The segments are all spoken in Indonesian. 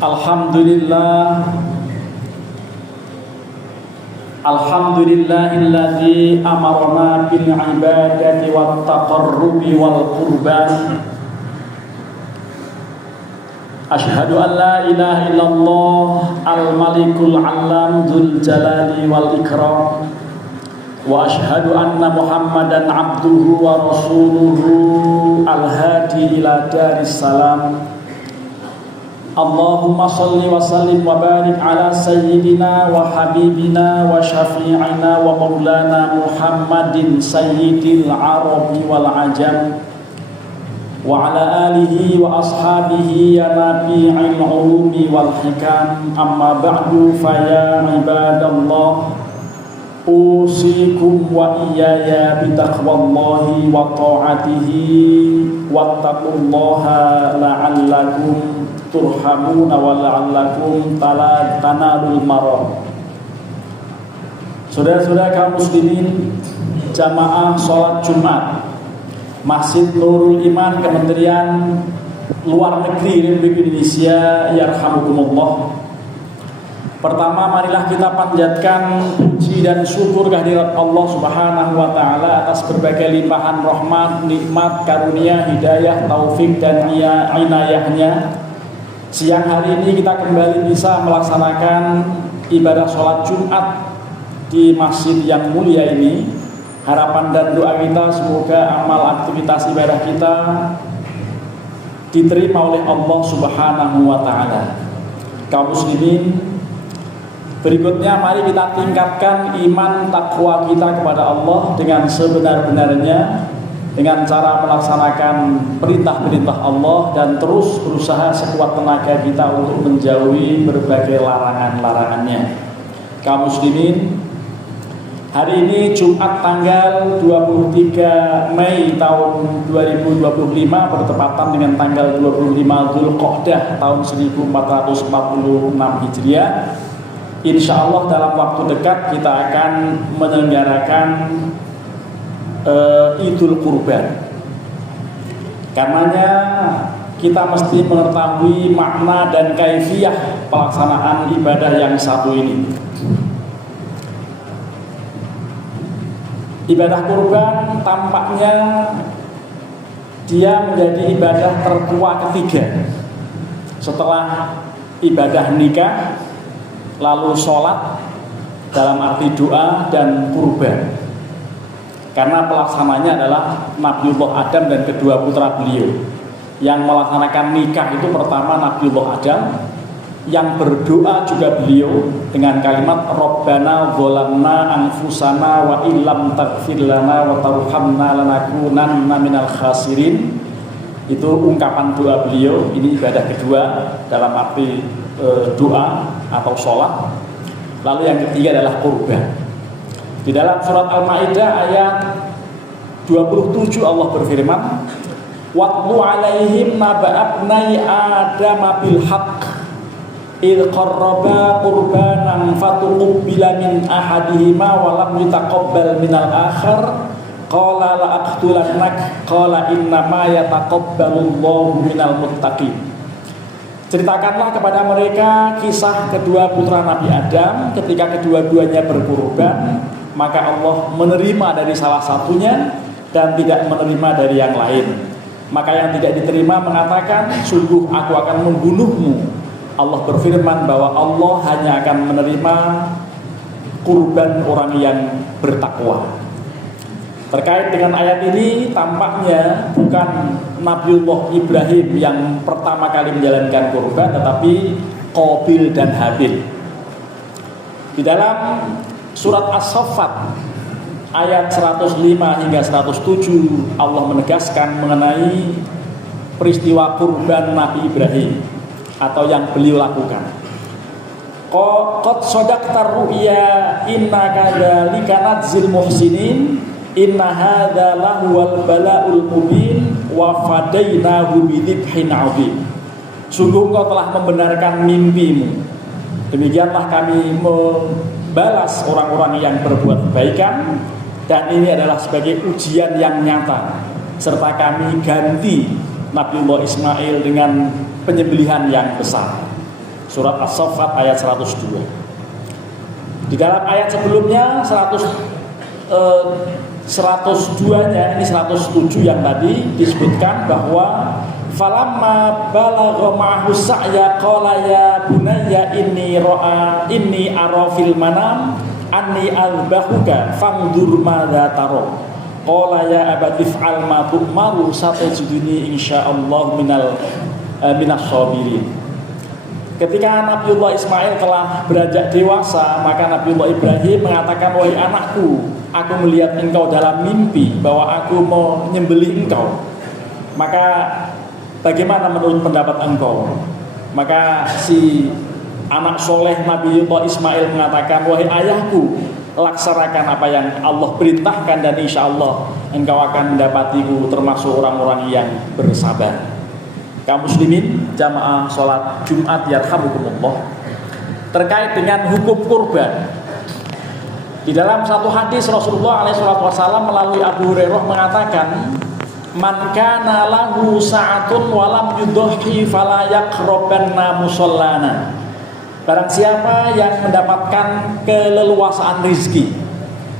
Alhamdulillahilladzi amarna bil ibadati wat taqarrubi wal qurban. Asyhadu an la ilaha illallah al-malikul alam dzul jalali wal ikram. Wa asyhadu anna Muhammadan abduhu wa rasuluhu al-hadi ila daris salam. Allahumma salli wa sallim wa barik ala sayyidina wa habibina wa syafi'ina wa maulana Muhammadin sayyidil arabi wal ajam wa ala alihi wa ashabihi ya nabi'il ulumi wal hikam. Amma ba'du fa ya ibadallah, usikum wa iyaya bitaqwallahi wa ta'atihi wattaqullaha la'allakum turhamuna wa la'allakum tanalul maram. Saudara-saudara kaum muslimin, jamaah sholat Jumat Masjid Nurul Iman, Kementerian Luar Negeri Republik Indonesia, yarhamukumullah. Pertama, marilah kita panjatkan puji dan syukur kehadirat Allah Subhanahu wa taala atas berbagai limpahan rahmat, nikmat, karunia, hidayah, taufik dan inayahnya. Siang hari ini kita kembali bisa melaksanakan ibadah sholat Jumat di masjid yang mulia ini. Harapan dan doa kita semoga amal aktivitas ibadah kita diterima oleh Allah Subhanahu wa ta'ala. Kaum muslimin, berikutnya mari kita tingkatkan iman takwa kita kepada Allah dengan sebenar-benarnya, dengan cara melaksanakan perintah-perintah Allah dan terus berusaha sekuat tenaga kita untuk menjauhi berbagai larangan-larangannya. Kaum muslimin, hari ini Jumat tanggal 23 Mei tahun 2025 bertepatan dengan tanggal 25 Dzulqa'dah tahun 1446 Hijriah. Insya Allah dalam waktu dekat kita akan menyelenggarakan Idul Kurban. Karenanya kita mesti mengetahui makna dan kaifiyah pelaksanaan ibadah yang satu ini. Ibadah kurban tampaknya dia menjadi ibadah tertua ketiga setelah ibadah nikah, lalu sholat dalam arti doa dan kurban. Karena pelaksananya adalah Nabiullah Adam dan kedua putra beliau. Yang melaksanakan nikah itu pertama Nabiullah Adam, yang berdoa juga beliau dengan kalimat Rabbana dzalamna anfusana wa illam taghfir lana wa tarhamna lanakunanna minal khasirin. Itu ungkapan doa beliau. Ini ibadah kedua dalam arti doa atau sholat. Lalu yang ketiga adalah kurban. Di dalam surat Al-Maidah ayat 27 Allah berfirman, "Watlu 'alaihim naba'abnai Adam bil haqq id qarraba qurbanan fatuqbila min ahadihima wa lam yutaqabbal minal akhar qala la aqtulannak qala innama yataqabbalullahu minal muttaqin." Ceritakanlah kepada mereka kisah kedua putra Nabi Adam ketika kedua-duanya berkurban, maka Allah menerima dari salah satunya dan tidak menerima dari yang lain. Maka yang tidak diterima mengatakan, sungguh aku akan membunuhmu. Allah berfirman bahwa Allah hanya akan menerima kurban orang yang bertakwa. Terkait dengan ayat ini, tampaknya bukan Nabiullah Ibrahim yang pertama kali menjalankan kurban, tetapi Qabil dan Habil. Di dalam surat As-Saffat ayat 105 hingga 107 Allah menegaskan mengenai peristiwa kurban Nabi Ibrahim atau yang beliau lakukan. Qad shadaqtar ru'ya inna kadzalika nadzil muhsinin inna hadza lahuwal bala'ul mubin wa fadainahu bidzibhin 'adzim. Sungguh engkau telah membenarkan mimpimu, demikianlah kami membalas orang-orang yang berbuat kebaikan, dan ini adalah sebagai ujian yang nyata, serta kami ganti Nabiullah Ismail dengan penyembelihan yang besar. Surat As-Saffat ayat 102. Di dalam ayat sebelumnya 102-nya, ini 107 yang tadi disebutkan bahwa falamma balagha ma'ahu sa'ya qala ya bunayya inni ara fil manam anni azbahuka fanzur madza tara qala ya abati fa'al ma tu'maru satajiduni insyaallah minas sabirin. Ketika Nabiullah Ismail telah beranjak dewasa, maka Nabiullah Ibrahim mengatakan, wahai anakku, aku melihat engkau dalam mimpi bahwa aku mau nyembelih engkau. Maka bagaimana menurut pendapat engkau? Maka si anak soleh Nabiullah Ismail mengatakan, wahai ayahku, laksanakan apa yang Allah perintahkan dan insya Allah engkau akan mendapatiku termasuk orang-orang yang bersabar. Kaum muslimin jamaah sholat Jumat yarhamukumullah, terkait dengan hukum kurban, di dalam satu hadis Rasulullah SAW melalui Abu Hurairah mengatakan, man kana lahu sa'atun walam yudhi fala yaqrabanna musallana. Barang siapa yang mendapatkan keleluasaan rizki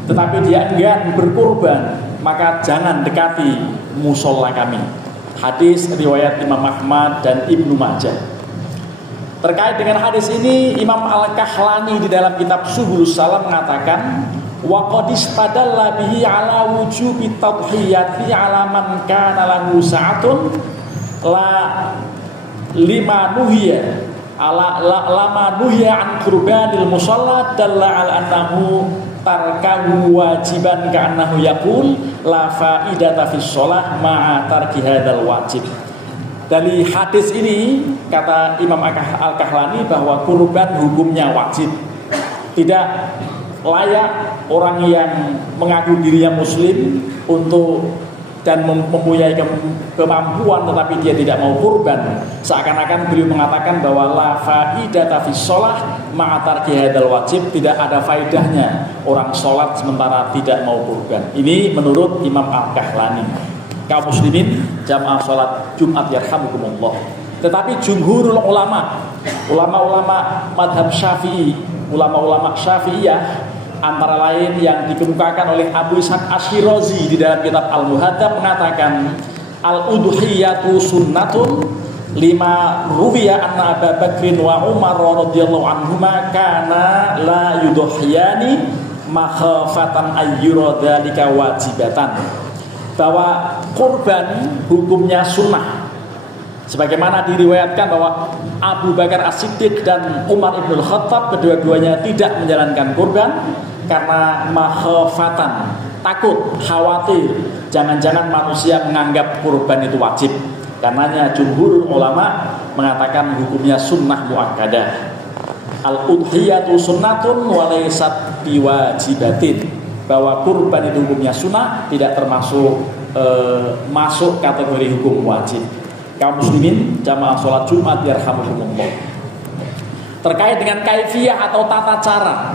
tetapi dia enggan berkurban, maka jangan dekati musola kami. Hadis riwayat Imam Ahmad dan Ibnu Majah. Terkait dengan hadis ini, Imam Al-Kahlani di dalam kitab Subulus Salam mengatakan, wa qad istadalla bihi ala wujubi tadhiyati ala man kana lahu sa'atun la lima nuhiya ala lama nuhiya an qurbanil musalla dalla ala annahu tarkahu wajiban ka'annahu yaqul la faidata fis shalah ma'a tarki hadzal wajib. Dari hadis ini kata Imam Al-Kahlani bahwa kurban hukumnya wajib. Tidak layak orang yang mengaku dirinya muslim untuk dan mempunyai kemampuan tetapi dia tidak mau kurban, seakan-akan beliau mengatakan bahwa la faidata fis shalah ma'a tarki hadzal wajib, tidak ada faedahnya orang sholat sementara tidak mau kurban. Ini menurut Imam Al-Kahlani. Kaum muslimin jamaah sholat Jumat yarhamukumullah. Tetapi jumhurul ulama madhab Syafi'i, ulama-ulama Syafi'iyah, antara lain yang dikemukakan oleh Abu Ishaq Ash-Shirazi di dalam kitab Al-Muhadzab mengatakan al-udhiyatu sunnatun lima ruwiya anna Abu Bakrin wa Umar radhiyallahu anhuma kana la yudhiyani makhafatan ayyura dzalika wajibatan, bahwa kurban hukumnya sunnah, sebagaimana diriwayatkan bahwa Abu Bakar As-Siddiq dan Umar Ibn Khattab kedua-duanya tidak menjalankan kurban karena makhafatan, takut, khawatir jangan-jangan manusia menganggap kurban itu wajib. Karenanya jumhur ulama mengatakan hukumnya sunnah muakkadah. Al-udhiyatu sunnatun wa laysat biwajibatin, bahwa kurban itu hukumnya sunnah, tidak termasuk masuk kategori hukum wajib. Kaum muslimin jamaah sholat Jumat yarhamukumullah. Terkait dengan kaifiyah atau tata cara,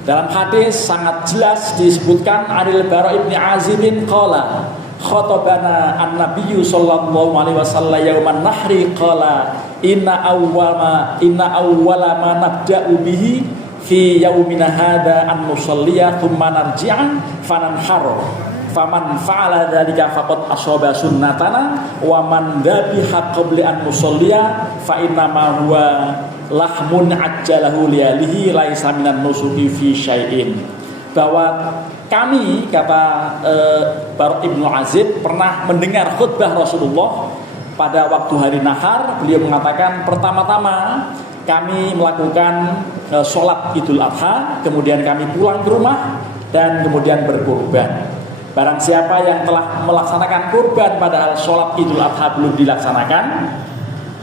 dalam hadis sangat jelas disebutkan Anil Bara ibni Azibin qala khatabana an-nabiyyu sallallahu alaihi wasallam yauman nahri qala inna awwala ma nabda'u bihi fi yaumina hadza an nusalliya thumma narji'a fananhar faman fa'ala dzalika faqad asaba sunnatana wa man dhabiha qabla an nusalliya fa inna ma huwa lahmun ajjalahu liyalihi laisa minan nusuki fi syai'in. Bahwa kami, kata Bara Ibnu Azib, pernah mendengar khutbah Rasulullah pada waktu hari nahar. Beliau mengatakan pertama-tama kami melakukan sholat Idul Adha, kemudian kami pulang ke rumah dan kemudian berkurban. Barang siapa yang telah melaksanakan kurban padahal sholat Idul Adha belum dilaksanakan,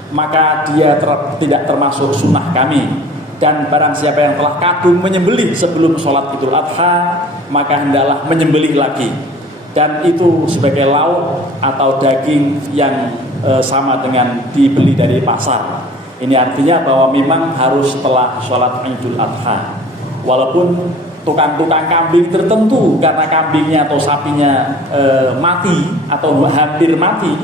maka dia tidak termasuk sunnah kami. Dan barang siapa yang telah kadung menyembelih sebelum sholat Idul Adha, maka hendaklah menyembelih lagi. Dan itu sebagai lauk atau daging yang sama dengan dibeli dari pasar. Ini artinya bahwa memang harus setelah sholat Idul Adha. Walaupun tukang-tukang kambing tertentu karena kambingnya atau sapinya mati atau hampir mati,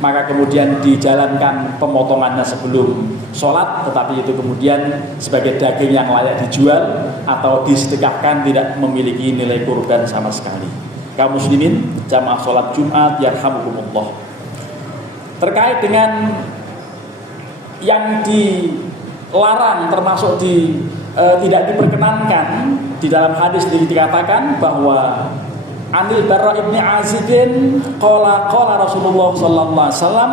maka kemudian dijalankan pemotongannya sebelum sholat, tetapi itu kemudian sebagai daging yang layak dijual atau disedekahkan, tidak memiliki nilai kurban sama sekali. Kaum muslimin jamaah sholat Jumat yarhamukumullah, terkait dengan yang dilarang termasuk tidak diperkenankan, di dalam hadis dikatakan bahwa Anil Barra ibni Azibin qala Rasulullah sallallahu alaihi wasallam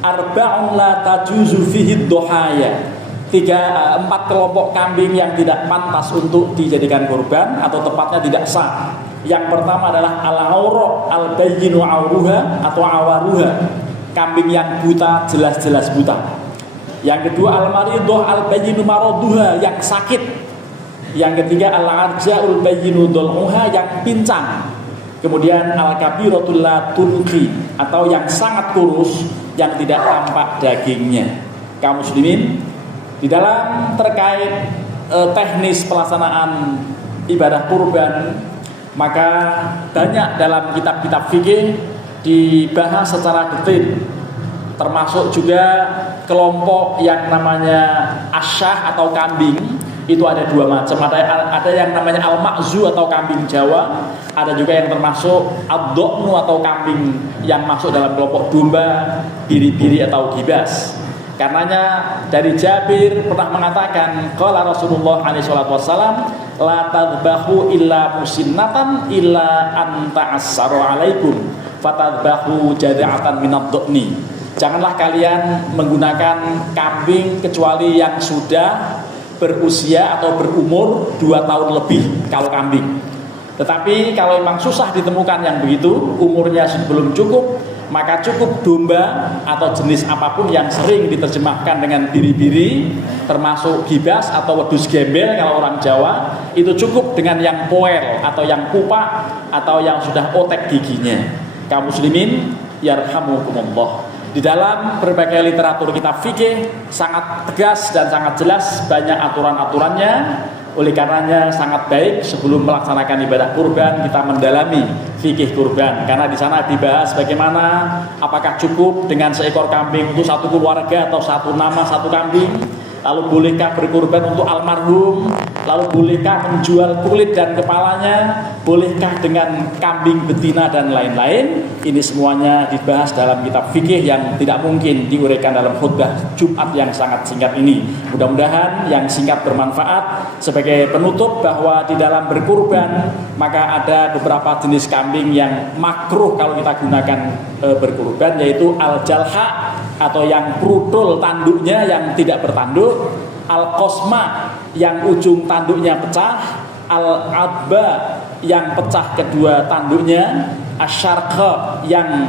arba'un la tajuzu fihi dhuhaya. 4 kelompok kambing yang tidak pantas untuk dijadikan kurban atau tepatnya tidak sah. Yang pertama adalah al-awra al-bayyinu awruha atau awaruha, kambing yang buta, jelas-jelas buta. Yang kedua al-maridhah al-bayyinu maraduha, yang sakit. Yang ketiga al-arja'ul bayyinu dhal'uha, yang pincang. Kemudian al-kabiratul la tunqi, atau yang sangat kurus, yang tidak tampak dagingnya. Kaum muslimin, di dalam terkait teknis pelaksanaan ibadah kurban, maka banyak dalam kitab-kitab fikih dibahas secara detail, termasuk juga kelompok yang namanya asyah atau kambing. Itu ada 2 macam, ada yang namanya al-ma'zu atau kambing Jawa, ada juga yang termasuk ad-do'nu atau kambing yang masuk dalam kelompok domba, biri-biri atau gibas. Karenanya dari Jabir pernah mengatakan qala Rasulullah alaihi wasallam la tadbahu illa musinnatan illa an ta'assaru alaikum fatadbahu jada'atan minad do'ni. Janganlah kalian menggunakan kambing kecuali yang sudah berusia atau berumur 2 tahun lebih kalau kambing. Tetapi kalau memang susah ditemukan yang begitu, umurnya belum cukup, maka cukup domba atau jenis apapun yang sering diterjemahkan dengan biri-biri, termasuk gibas atau wedus gembel kalau orang Jawa, itu cukup dengan yang poel atau yang kupak atau yang sudah otek giginya. Kaum muslimin yarhamukumullah, di dalam berbagai literatur kitab fikih sangat tegas dan sangat jelas banyak aturan-aturannya. Oleh karenanya sangat baik sebelum melaksanakan ibadah kurban kita mendalami fikih kurban, karena di sana dibahas bagaimana apakah cukup dengan seekor kambing untuk satu keluarga atau satu nama satu kambing, lalu bolehkah berkurban untuk almarhum, lalu bolehkah menjual kulit dan kepalanya, bolehkah dengan kambing betina dan lain-lain. Ini semuanya dibahas dalam kitab fikih yang tidak mungkin diuraikan dalam khutbah Jumat yang sangat singkat ini. Mudah-mudahan yang singkat bermanfaat. Sebagai penutup, bahwa di dalam berkurban maka ada beberapa jenis kambing yang makruh kalau kita gunakan berkurban, yaitu al-jalha atau yang prudul tanduknya yang tidak bertanduk, al-qosma yang ujung tanduknya pecah, al-adba yang pecah kedua tanduknya, asyarqa yang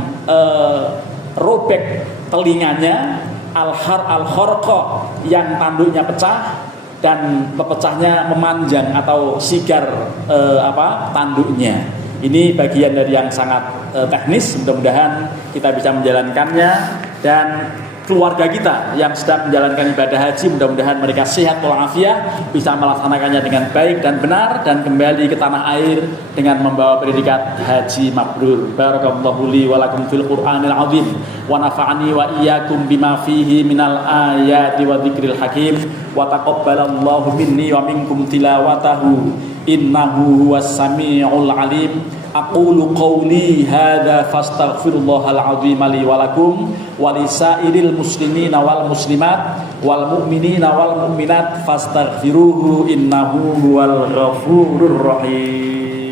robek telinganya, al-kharqa yang tanduknya pecah dan pecahnya memanjang atau sigar tanduknya. Ini bagian dari yang sangat teknis. Mudah-mudahan kita bisa menjalankannya, dan keluarga kita yang sedang menjalankan ibadah haji, mudah-mudahan mereka sehat walafiat, bisa melaksanakannya dengan baik dan benar, dan kembali ke tanah air dengan membawa predikat haji mabrur. Barakallahu li wa lakum fil Qur'anil azim wa nafa'ani wa iyyakum bima fihi minal ayati wa dzikril hakim wa taqabbalallahu minni wa minkum tilawatahu innahu huwas samiul alim. Aqulu qawli hadza fastaghfirullahal azim li wa lakum wa lisairil muslimina wal muslimat wal mu'minina wal mu'minat fastaghfiruhu innahu huwal ghafurur rahim.